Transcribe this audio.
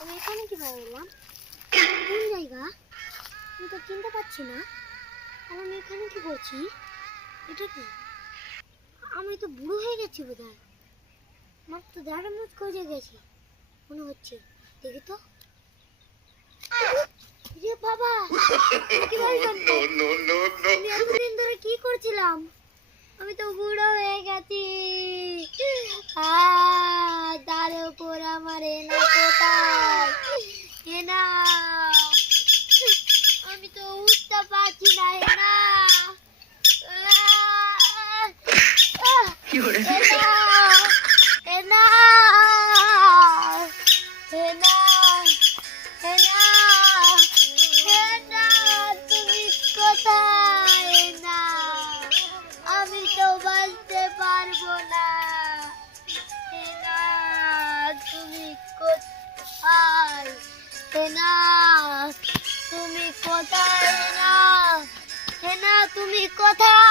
আমি এখানে কিভাবে এলাম? কোন জায়গা আমি তো চিনতে পারছি না। আর আমি এখানে কি করছি? এটা কি? আমি তো বুড়ো হয়ে গেছি বোধহয়। আমার তো দাঁড়া মুচ করে গেছি মনে হচ্ছে। দেখি তো। রে বাবা, কিভাবে সম্ভব? আমি এতদিন ধরে কি করছিলাম? আমি তো বুড়ো হয়ে গেছি। তার উপর আমার এনা কোথায়? এনা, আমি তো উঠতে পারছি না। এনা, এনা, এনা, এনা, এনা, তুমি কোথায়? এনা, আমি তো বাঁচতে পারবো না। হেনা, তুমি কোথায়? হেনা, তুমি কোথায়? হেনা, হেনা, তুমি কোথায়?